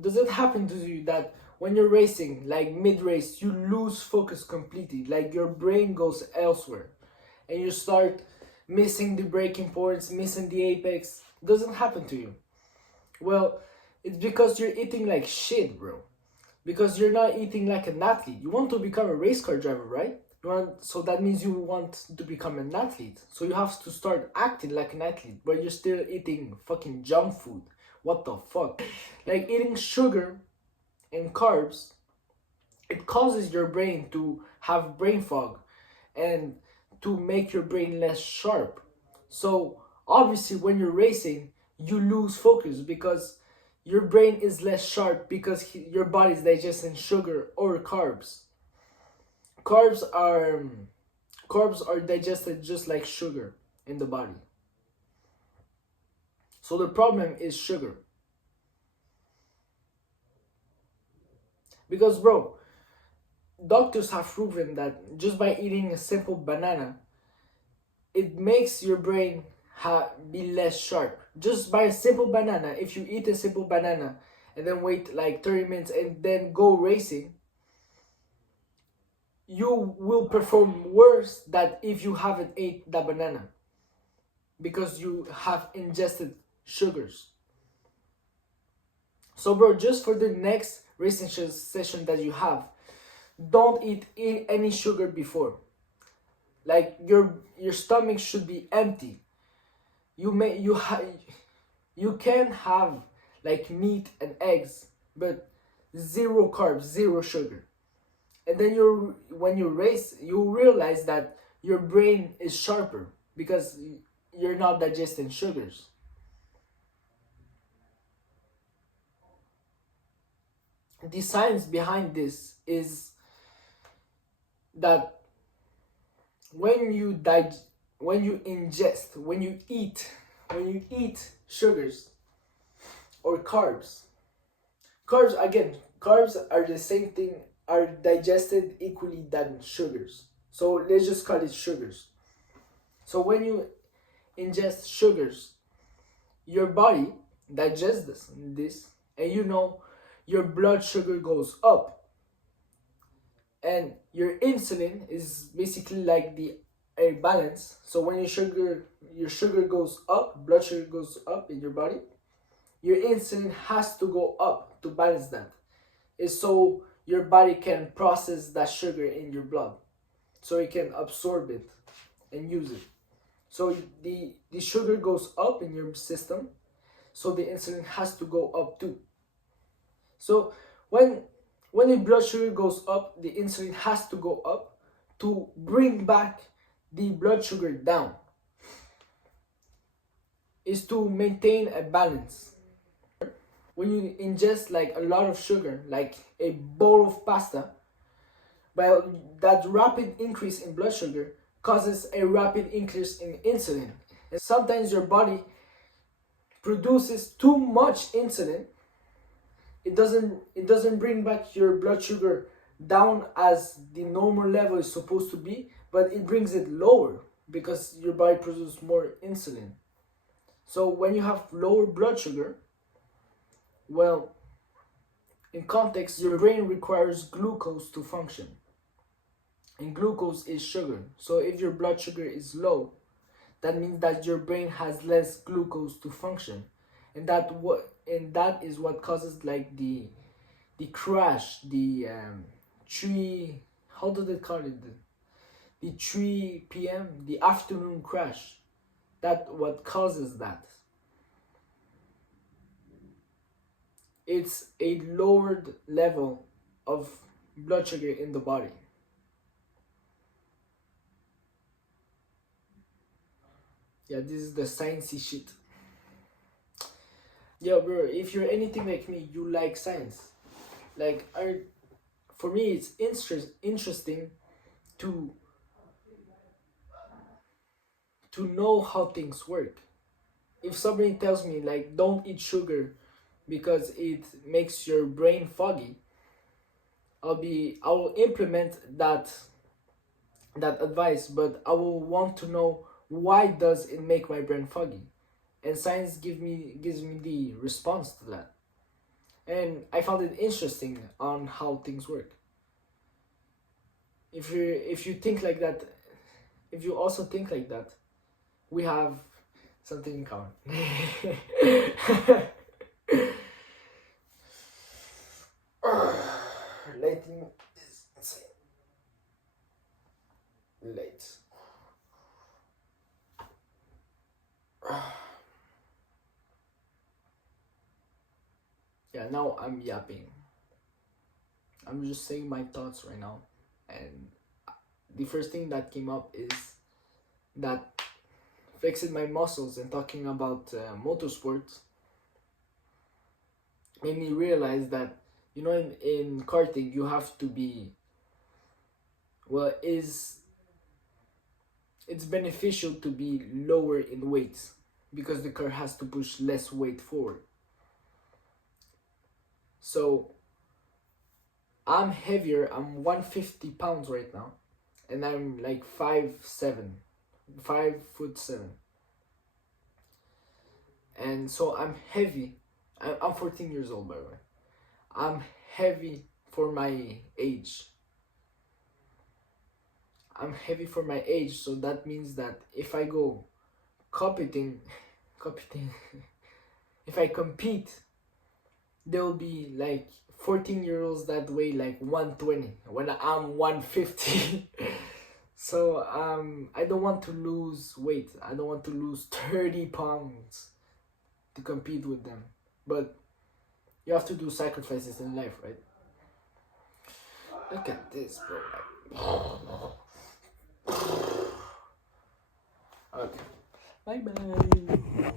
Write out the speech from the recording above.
Does it happen to you that when you're racing, like mid-race, you lose focus completely, like your brain goes elsewhere, and you start missing the breaking points, missing the apex? Doesn't happen to you? Well, it's because you're eating like shit, bro. Because you're not eating like an athlete. You want to become a race car driver, right? So that means you want to become an athlete. So you have to start acting like an athlete, but you're still eating fucking junk food. What the fuck? Like eating sugar and carbs, it causes your brain to have brain fog and to make your brain less sharp. So obviously when you're racing, you lose focus because your brain is less sharp because your body's digesting sugar or carbs. Carbs are carbs are digested just like sugar in the body. So the problem is sugar. Because bro, doctors have proven that just by eating a simple banana, it makes your brain be less sharp. Just by a simple banana, if you eat a simple banana and then wait like 30 minutes and then go racing, you will perform worse than if you haven't ate the banana because you have ingested sugars. So bro, just for the next racing session that you have, don't eat any sugar before. Like your stomach should be empty. You can have like meat and eggs, but zero carbs, zero sugar. And then when you race, you realize that your brain is sharper because you're not digesting sugars. The science behind this is that when you ingest, when you eat sugars or carbs are the same thing, are digested equally than sugars. So let's just call it sugars. So when you ingest sugars, your body digests this, and your blood sugar goes up, and your insulin is basically like the a balance. So when your sugar goes up, blood sugar goes up in your body, your insulin has to go up to balance that. Is so your body can process that sugar in your blood, so it can absorb it and use it. So the sugar goes up in your system, so the insulin has to go up too. So when the blood sugar goes up, the insulin has to go up to bring back the blood sugar down. Is to maintain a balance. When you ingest like a lot of sugar, like a bowl of pasta, well, that rapid increase in blood sugar causes a rapid increase in insulin. And sometimes your body produces too much insulin. It doesn't bring back your blood sugar down as the normal level is supposed to be, but it brings it lower because your body produces more insulin. So when you have lower blood sugar, well, in context, your brain requires glucose to function. And glucose is sugar. So if your blood sugar is low, that means that your brain has less glucose to function. And that is what causes like the crash, the 3, how do they call it? The 3 p.m., the afternoon crash. That what causes that. It's a lowered level of blood sugar in the body. Yeah, this is the sciencey shit. Yeah, bro, if you're anything like me, you like science. Like, for me, it's interesting to know how things work. If somebody tells me like don't eat sugar because it makes your brain foggy, I will implement that advice, but I will want to know why does it make my brain foggy, and science gives me the response to that. and I found it interesting on how things work. If you think like that, if you also think like that, we have something in common. Lighting is insane. Late. Yeah, now I'm yapping. I'm just saying my thoughts right now, and the first thing that came up is that flexing my muscles and talking about motorsports made me realize that, you know, in karting you have to be, well, it's beneficial to be lower in weights because the car has to push less weight forward. So I'm heavier, I'm 150 pounds right now, and I'm like 5'7", 5'7", and so I'm heavy. I'm 14 years old, by the way. I'm heavy for my age. I'm heavy for my age, so that means that if I go competing, competing, if I compete, there will be like 14-year-olds that weigh like 120 when I'm 150. So I don't want to lose weight. I don't want to lose 30 pounds to compete with them. But you have to do sacrifices in life, right? Look at this, bro. Okay. Bye bye.